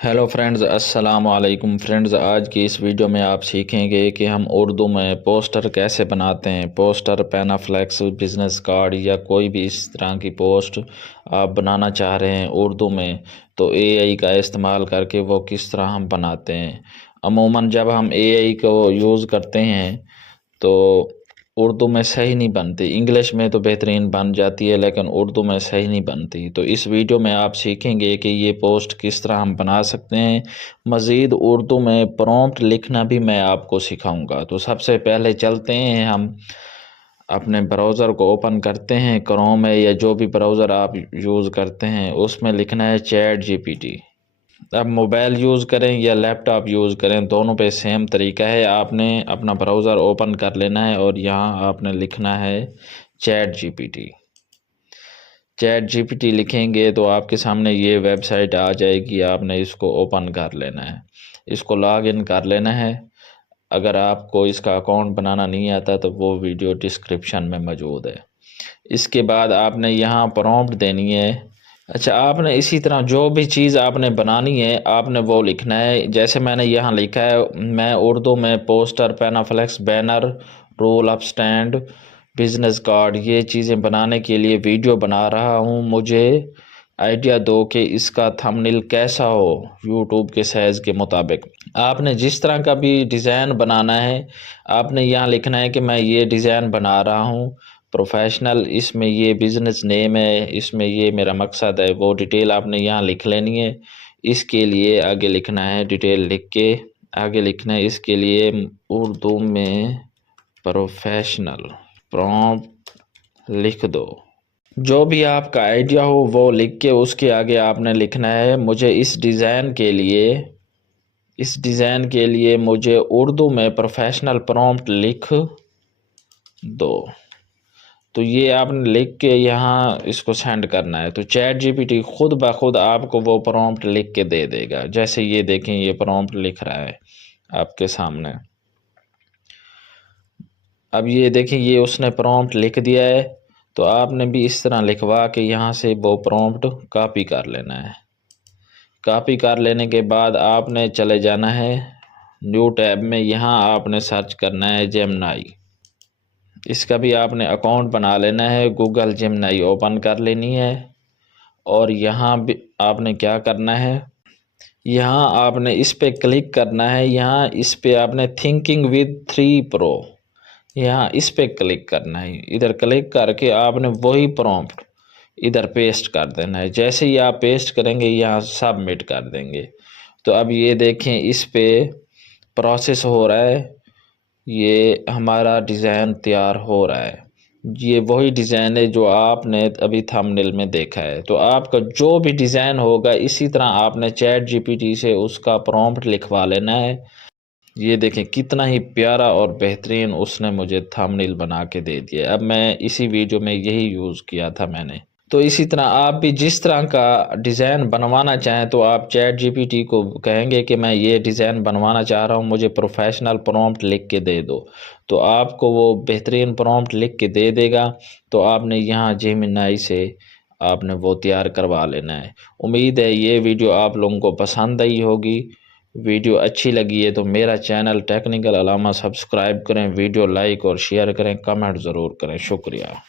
Hello friends, अस्सलाम वालेकुम friends. आज की इस वीडियो में आप सीखेंगे कि हम उर्दू में पोस्टर कैसे बनाते हैं। पोस्टर, पैनाफ्लेक्स, बिज़नेस कार्ड या कोई भी इस तरह की पोस्ट आप बनाना चाह रहे हैं उर्दू में, तो एआई का इस्तेमाल करके वो किस तरह हम बनाते हैं। अमूमन जब हम एआई को यूज़ करते हैं तो उर्दू में सही नहीं बनती। इंग्लिश में तो बेहतरीन बन जाती है, लेकिन उर्दू में सही नहीं बनती। तो इस वीडियो में आप सीखेंगे कि ये पोस्ट किस तरह हम बना सकते हैं। मज़ीद उर्दू में प्रॉम्प्ट लिखना भी मैं आपको सिखाऊंगा। तो सबसे पहले चलते हैं, हम अपने ब्राउज़र को ओपन करते हैं। क्रोम है या जो भी ब्राउज़र आप यूज़ करते हैं, उसमें लिखना है चैट जीपीटी। आप मोबाइल यूज़ करें या लैपटॉप यूज़ करें, दोनों पे सेम तरीका है। आपने अपना ब्राउज़र ओपन कर लेना है और यहाँ आपने लिखना है चैट जीपीटी। चैट जीपीटी लिखेंगे तो आपके सामने ये वेबसाइट आ जाएगी। आपने इसको ओपन कर लेना है, इसको लॉग इन कर लेना है। अगर आपको इसका अकाउंट बनाना नहीं आता तो वो वीडियो डिस्क्रिप्शन में मौजूद है। इसके बाद आपने यहाँ प्रॉम्प्ट देनी है। अच्छा, आपने इसी तरह जो भी चीज़ आपने बनानी है आपने वो लिखना है। जैसे मैंने यहाँ लिखा है, मैं उर्दू में poster, panaflex, banner, roll up stand, business card, ये चीज़ें बनाने के लिए वीडियो बना रहा हूँ। मुझे आइडिया दो कि इसका थंबनेल कैसा हो यूट्यूब के साइज़ के मुताबिक। आपने जिस तरह का भी डिज़ाइन बनाना है आपने यहाँ लिखना है कि मैं ये डिज़ाइन बना रहा हूँ प्रोफेशनल, इसमें ये बिज़नेस नेम है, इसमें ये मेरा मकसद है। वो डिटेल आपने यहाँ लिख लेनी है। इसके लिए आगे लिखना है, डिटेल लिख के आगे लिखना है। इसके लिए उर्दू में प्रोफेशनल प्रॉम्प्ट लिख दो। जो भी आपका आइडिया हो वो लिख के उसके आगे आपने लिखना है, मुझे इस डिज़ाइन के लिए मुझे उर्दू में प्रोफेशनल प्रॉम्प्ट लिख दो। तो ये आपने लिख के यहाँ इसको सेंड करना है। तो चैट जीपीटी खुद ब खुद आपको वो प्रॉम्प्ट लिख के दे देगा। जैसे ये देखें, ये प्रॉम्प्ट लिख रहा है आपके सामने। अब ये देखें, ये उसने प्रॉम्प्ट लिख दिया है। तो आपने भी इस तरह लिखवा के यहाँ से वो प्रॉम्प्ट कॉपी कर लेना है। कॉपी कर लेने के बाद आपने चले जाना है न्यू टैब में। यहाँ आपने सर्च करना है जेमिनी। इसका भी आपने अकाउंट बना लेना है। गूगल जेमिनी ओपन कर लेनी है और यहाँ भी आपने क्या करना है, यहाँ आपने इस पे क्लिक करना है। यहाँ इस पे आपने थिंकिंग विद 3 प्रो, यहाँ इस पे क्लिक करना है। इधर क्लिक करके आपने वही प्रॉम्प्ट इधर पेस्ट कर देना है। जैसे ही आप पेस्ट करेंगे यहाँ सबमिट कर देंगे। तो अब ये देखें, इस पे प्रोसेस हो रहा है, ये हमारा डिज़ाइन तैयार हो रहा है। ये वही डिज़ाइन है जो आपने अभी थंबनेल में देखा है। तो आपका जो भी डिज़ाइन होगा इसी तरह आपने चैट जीपीटी से उसका प्रॉम्प्ट लिखवा लेना है। ये देखें कितना ही प्यारा और बेहतरीन उसने मुझे थंबनेल बना के दे दिया। अब मैं इसी वीडियो में यही यूज़ किया था मैंने। तो इसी तरह आप भी जिस तरह का डिज़ाइन बनवाना चाहें तो आप चैट जीपीटी को कहेंगे कि मैं ये डिज़ाइन बनवाना चाह रहा हूँ, मुझे प्रोफेशनल प्रॉम्प्ट लिख के दे दो। तो आपको वो बेहतरीन प्रॉम्प्ट लिख के दे देगा। तो आपने यहाँ जेमिनी से आपने वो तैयार करवा लेना है। उम्मीद है ये वीडियो आप लोगों को पसंद आई होगी। वीडियो अच्छी लगी है तो मेरा चैनल टेक्निकल अलामा सब्सक्राइब करें, वीडियो लाइक और शेयर करें, कमेंट ज़रूर करें। शुक्रिया।